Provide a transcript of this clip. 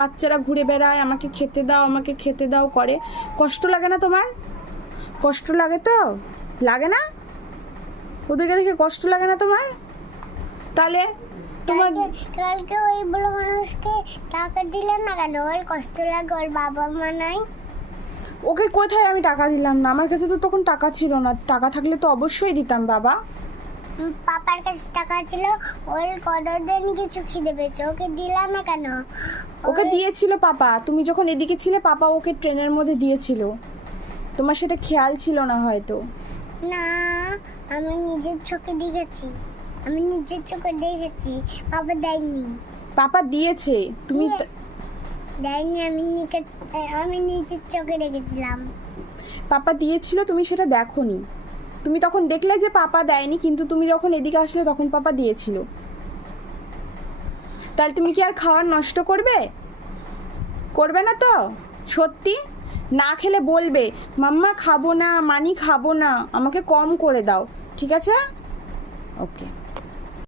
বাচ্চারা ঘুরে বেড়ায়, আমাকে খেতে দাও করে। কষ্ট লাগে না তোমার? কষ্ট লাগে তো? লাগে না? ওদেরকে দেখে কষ্ট লাগে না তোমার? তাহলে তোমার কালকে ওই বড় মানুষকে টাকা দিলেন না কেন? ওর কষ্ট লাগে, ওর বাবা মা নাই। ওকে কোথায় আমি টাকা দিলাম না? আমার কাছে তো তখন টাকা ছিল না। টাকা থাকলে তো অবশ্যই দিতাম বাবা। পাপার কাছে টাকা ছিল, ওর কতদিন কিছু খিদে পেয়েছে, ওকে দিলাম না কেন? ওকে দিয়েছিল পাপা, তুমি যখন এদিকে ছিলে পাপা ওকে ট্রেনের মধ্যে দিয়েছিল, তোমার সেটা খেয়াল ছিল না হয়তো। না, আমি নিজের চোখে দেখেছি, পাপা দেয়নি। পাপা দিয়েছে, তুমি দেয়নি, আমি নিজের চোখে দেখেছিলাম। পাপা দিয়েছিল, তুমি সেটা দেখোনি। তুমি তখন দেখলে যে পাপা দেয়নি, কিন্তু তুমি যখন এদিকে আসলে তখন পাপা দিয়েছিল। তাহলে তুমি কি আর খাওয়ার নষ্ট করবে? করবে না তো? সত্যি? না খেলে বলবে মাম্মা খাবো না, মানি খাবো না, আমাকে কম করে দাও, ঠিক আছে? ওকে।